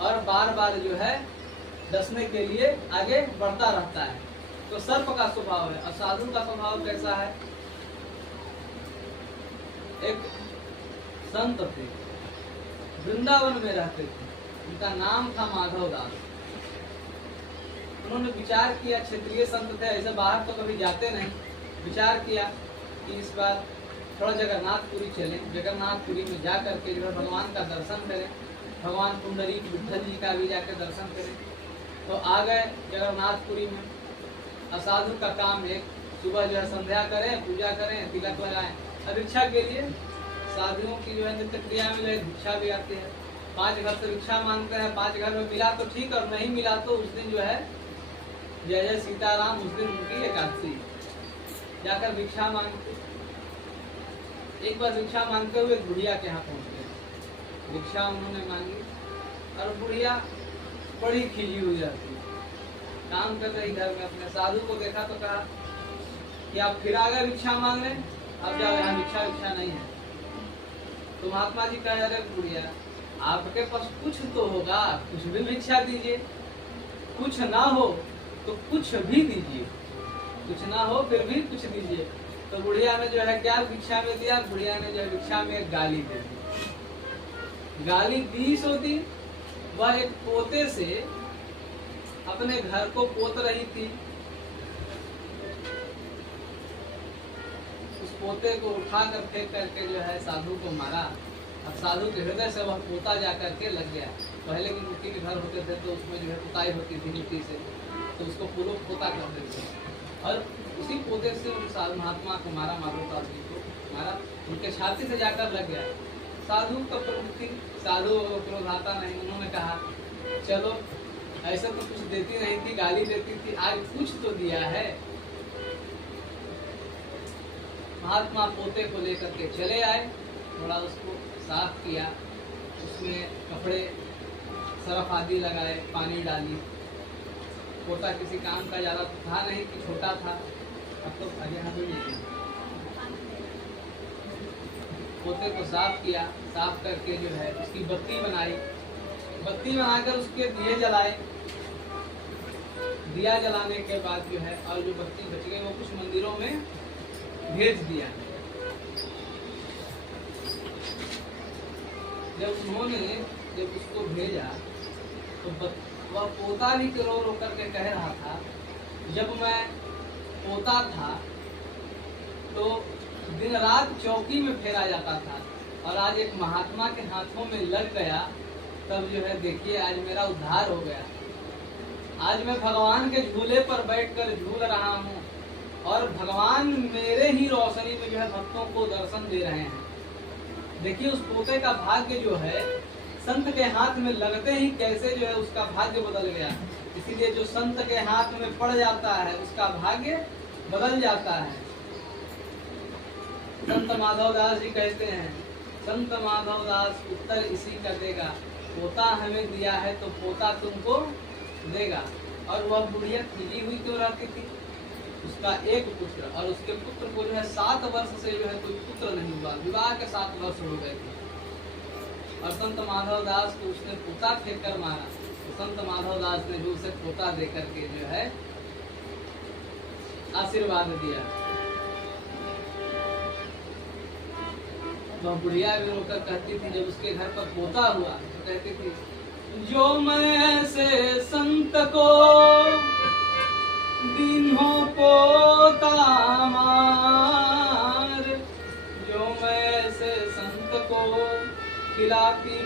और बार बार जो है डसने के लिए आगे बढ़ता रहता है। तो सर्प का स्वभाव है। और साधु का स्वभाव कैसा है? एक संत थे, वृंदावन में रहते थे, उनका नाम था माधव दास। उन्होंने विचार किया, क्षेत्रीय संत थे, ऐसे बाहर तो कभी जाते नहीं, विचार किया कि इस बार थोड़ा जगन्नाथपुरी चलें, जगन्नाथपुरी में जा करके जो है भगवान का दर्शन करें, भगवान पुंडरीक विठल जी का भी जाकर दर्शन करें। तो आ गए जगन्नाथपुरी में। असाधु का काम है सुबह जो है संध्या करें, पूजा करें, तिलक लगाएं, और भिक्षा के लिए साधुओं की जो है नित्य क्रिया में लगे, भिक्षा भी आती है। 5 घर से भिक्षा मांगते हैं, 5 घर में मिला तो ठीक, और नहीं मिला तो उस दिन जो है जय जय सीताराम, उस दिन उनकी एकादशी, जाकर भिक्षा मांगते। एक बार भिक्षा मांगते हुए बुढ़िया के यहाँ पहुंच गए, भिक्षा उन्होंने मांगी, और बुढ़िया बड़ी खिजी हुई रहती, काम कर रही घर में अपने। साधु को देखा तो कहा कि आप फिर आ गए भिक्षा मांगने, अब जाओ, यहाँ भिक्षा नहीं है। तो महात्मा जी कहे, अरे बुढ़िया, आपके पास कुछ तो होगा, कुछ भी भिक्षा दीजिए, कुछ ना हो तो कुछ भी दीजिए, कुछ ना हो फिर भी कुछ दीजिए। तो बुढ़िया ने जो है क्या भिक्षा में दिया? बुढ़िया ने जो भिक्षा में एक गाली दे दी। गाली दी सो दी। वह एक पोते से अपने घर को पोत रही थी, उस पोते को उठा कर फेंक करके जो है साधु को मारा। अब साधु के हृदय से वह पोता जा करके लग गया। पहले की मिट्टी के घर होते थे तो उसमें जो है पुताई होती थी मिट्टी से, तो उसको पूरा पोता करते थे, और उसी पोते से उन महात्मा को मारा, माधवदास जी को मारा, उनके छाती से जाकर लग गया। साधु का प्रवृत्ति, साधु क्रोध आता नहीं। उन्होंने कहा, चलो ऐसा तो कुछ देती नहीं थी, गाली देती थी, आज कुछ तो दिया है। महात्मा पोते को लेकर के चले आए, थोड़ा उसको साफ किया, उसमें कपड़े सरफ आदि लगाए, पानी डाली। पोता किसी काम का ज्यादा था नहीं कि छोटा था, अब तो आगे हाथ नहीं। पोते को साफ किया, साफ करके जो है उसकी बत्ती बनाई, बत्ती बनाकर उसके दिए जलाए। दिया जलाने के बाद जो है और जो बत्ती बच गई वो कुछ मंदिरों में भेज दिया। जब उसको भेजा तो वह पोता भी रो रो करके कह रहा था, जब मैं पोता था तो दिन रात चौकी में फेरा जाता था, और आज एक महात्मा के हाथों में लग गया, तब जो है देखिए आज मेरा उद्धार हो गया। आज मैं भगवान के झूले पर बैठकर झूल रहा हूँ, और भगवान मेरे ही रोशनी में जो है भक्तों को दर्शन दे रहे हैं। देखिए उस पोते का भाग्य जो है संत के हाथ में लगते ही कैसे जो है उसका भाग्य बदल गया। इसीलिए जो संत के हाथ में पड़ जाता है उसका भाग्य बदल जाता है। संत माधव दास जी कहते हैं, संत माधव दास उत्तर इसी का देगा, पोता हमें दिया है तो पोता तुमको देगा। और वह बुढ़िया खिली हुई क्यों रहती थी? उसका एक पुत्र, और उसके पुत्र को जो है 7 वर्ष से जो है कोई पुत्र नहीं हुआ, विवाह के 7 वर्ष हो गए थे। और संत माधव दास को उसने पोता फेंक कर मारा, तो संत माधव दास ने भी उसे पोता दे करके जो है आशीर्वाद दिया। वह बुढ़िया भी रोकर कहती थी, जब उसके घर पर पोता हुआ तो कहती थी, जो मैं से संत को दीन्हो पोता मार, जो मैं से संत को खिलाती